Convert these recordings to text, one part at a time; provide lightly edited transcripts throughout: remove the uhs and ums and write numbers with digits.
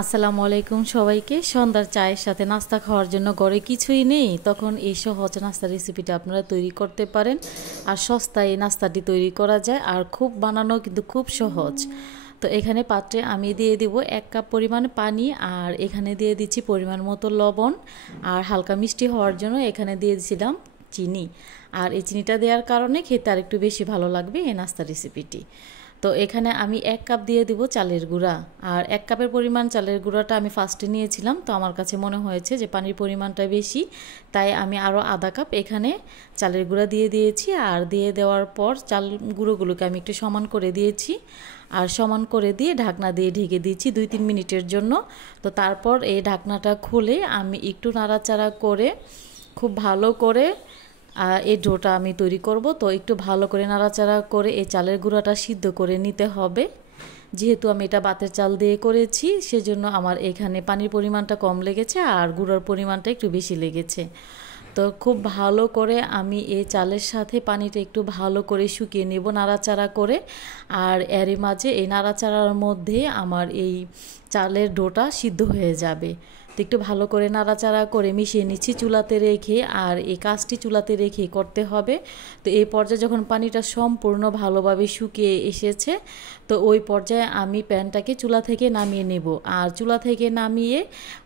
আসসালামু আলাইকুম সবাইকে। সন্ধ্যার চায়ের সাথে নাস্তা খাওয়ার জন্য ঘরে কিছুই নেই, তখন এই সহজ নাস্তা রেসিপিটা আপনারা তৈরি করতে পারেন। আর সস্তায় এই নাস্তাটি তৈরি করা যায়, আর খুব বানানো কিন্তু খুব সহজ। তো এখানে পাত্রে আমি দিয়ে দিব 1 কাপ পরিমাণ পানি, আর এখানে দিয়ে দিচ্ছি পরিমাণ মতো লবণ, আর হালকা মিষ্টি হওয়ার জন্য এখানে দিয়ে দিয়েছিলাম চিনি। আর এই চিনিটা দেওয়ার কারণে খেতে আর একটু বেশি ভালো লাগবে এই নাস্তা রেসিপিটি। তো এখানে আমি 1 কাপ দিয়ে দিব চালের গুঁড়া, আর 1 কাপের পরিমাণ চালের গুঁড়াটা আমি ফার্স্টে নিয়েছিলাম, তো আমার কাছে মনে হয়েছে যে পানির পরিমাণটা বেশি, তাই আমি আরও আধা কাপ এখানে চালের গুঁড়া দিয়ে দিয়েছি। আর দিয়ে দেওয়ার পর চাল গুঁড়োগুলোকে আমি একটু সমান করে দিয়েছি, আর সমান করে দিয়ে ঢাকনা দিয়ে ঢেকে দিয়েছি 2-3 মিনিটের জন্য। তো তারপর এই ঢাকনাটা খুলে আমি একটু নাড়াচাড়া করে খুব ভালো করে এই ডোটা আমি তৈরি করব। তো একটু ভালো করে নাড়াচাড়া করে এই চালের গুঁড়াটা সিদ্ধ করে নিতে হবে। যেহেতু আমি এটা বাতের চাল দিয়ে করেছি, সেজন্য আমার এখানে পানির পরিমাণটা কম লেগেছে আর গুঁড়ার পরিমাণটা একটু বেশি লেগেছে। তো খুব ভালো করে আমি এই চালের সাথে পানিটা একটু ভালো করে শুকিয়ে নেব নাড়াচাড়া করে। আর এরই মাঝে এই নাড়াচাড়ার মধ্যে আমার এই চালের ডোটা সিদ্ধ হয়ে যাবে। তো একটু ভালো করে নাড়াচাড়া করে মিশিয়ে নিচ্ছি চুলাতে রেখে, আর এই কাজটি চুলাতে রেখে করতে হবে। তো এই পর্যায়ে যখন পানিটা সম্পূর্ণ ভালোভাবে শুকিয়ে এসেছে, তো ওই পর্যায়ে আমি প্যানটাকে চুলা থেকে নামিয়ে নেব, আর চুলা থেকে নামিয়ে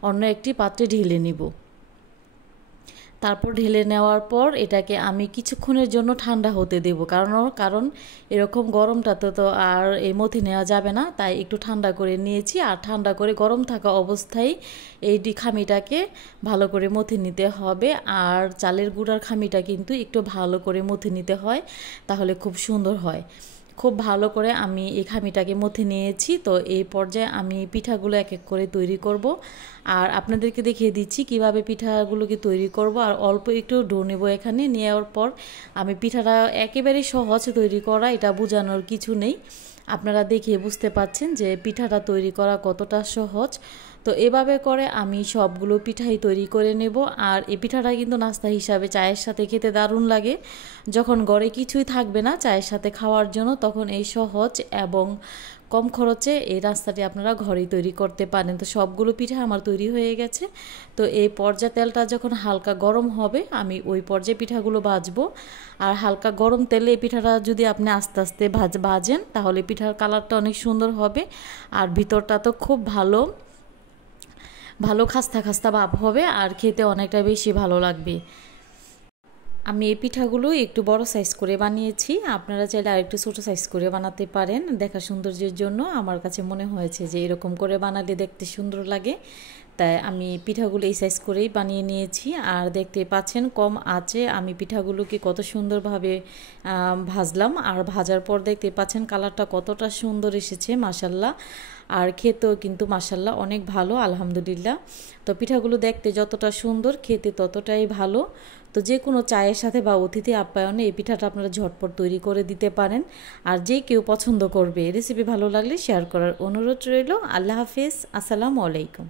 অন্য একটি পাত্রে ঢেলে নেব। তারপর ঢেলে নেওয়ার পর এটাকে আমি কিছুক্ষণের জন্য ঠান্ডা হতে দেব, কারণ এরকম গরমটাতে তো আর এই মথি নেওয়া যাবে না, তাই একটু ঠান্ডা করে নিয়েছি। আর ঠান্ডা করে গরম থাকা অবস্থায় এই খামিটাকে ভালো করে মথি নিতে হবে। আর চালের গুঁড়ার খামিটা কিন্তু একটু ভালো করে মথি নিতে হয়, তাহলে খুব সুন্দর হয়। খুব ভালো করে আমি এই খামিটাকে মথে নিয়েছি। তো এই পর্যায়ে আমি পিঠাগুলো এক এক করে তৈরি করব, আর আপনাদেরকে দেখিয়ে দিচ্ছি কিভাবে পিঠাগুলোকে তৈরি করব। আর অল্প একটু ডো নেব, এখানে নেওয়ার পর আমি পিঠাটা একেবারেই সহজ তৈরি করা, এটা বোঝানোর কিছু নেই। আপনারা দেখিয়ে বুঝতে পাচ্ছেন যে পিঠাটা তৈরি করা কতটা সহজ। তো এভাবে করে আমি সবগুলো পিঠাই তৈরি করে নেব। আর এই পিঠাটা কিন্তু নাস্তা হিসাবে চায়ের সাথে খেতে দারুণ লাগে। যখন ঘরে কিছুই থাকবে না চায়ের সাথে খাওয়ার জন্য, তখন এই সহজ এবং কম খরচে এই নাস্তাটি আপনারা ঘরেই তৈরি করতে পারেন। তো সবগুলো পিঠা আমার তৈরি হয়ে গেছে। তো এই পর্যায়ে তেলটা যখন হালকা গরম হবে, আমি ওই পর্যায়ে পিঠাগুলো ভাজবো। আর হালকা গরম তেলে এই পিঠাটা যদি আপনি আস্তে আস্তে ভাজেন, তাহলে পিঠার কালারটা অনেক সুন্দর হবে। আর ভিতরটা তো খুব ভালো ভালো খাস্তা খাস্তা ভাব হবে, আর খেতে অনেকটা বেশি ভালো লাগবে। আমি এই পিঠাগুলো একটু বড় সাইজ করে বানিয়েছি, আপনারা চাইলে আরেকটু ছোটো সাইজ করে বানাতে পারেন। দেখা সৌন্দর্যের জন্য আমার কাছে মনে হয়েছে যে এরকম করে বানালে দেখতে সুন্দর লাগে, তাই আমি পিঠাগুলো এই সাইজ করেই বানিয়ে নিয়েছি। আর দেখতে পাচ্ছেন কম আঁচে আমি পিঠাগুলোকে কত সুন্দরভাবে ভাজলাম। আর ভাজার পর দেখতে পাচ্ছেন কালারটা কতটা সুন্দর এসেছে মাশাল্লাহ। আর খেতেও কিন্তু মাশাল্লাহ অনেক ভালো, আলহামদুলিল্লাহ। তো পিঠাগুলো দেখতে যতটা সুন্দর, খেতে ততটাই ভালো। তো যে কোনো চায়ের সাথে বা অতিথি আপ্যায়নে এই পিঠাটা আপনারা ঝটপট তৈরি করে দিতে পারেন, আর যে কেউ পছন্দ করবে। রেসিপি ভালো লাগলে শেয়ার করার অনুরোধ রইল। আল্লাহ হাফেজ, আসসালামু আলাইকুম।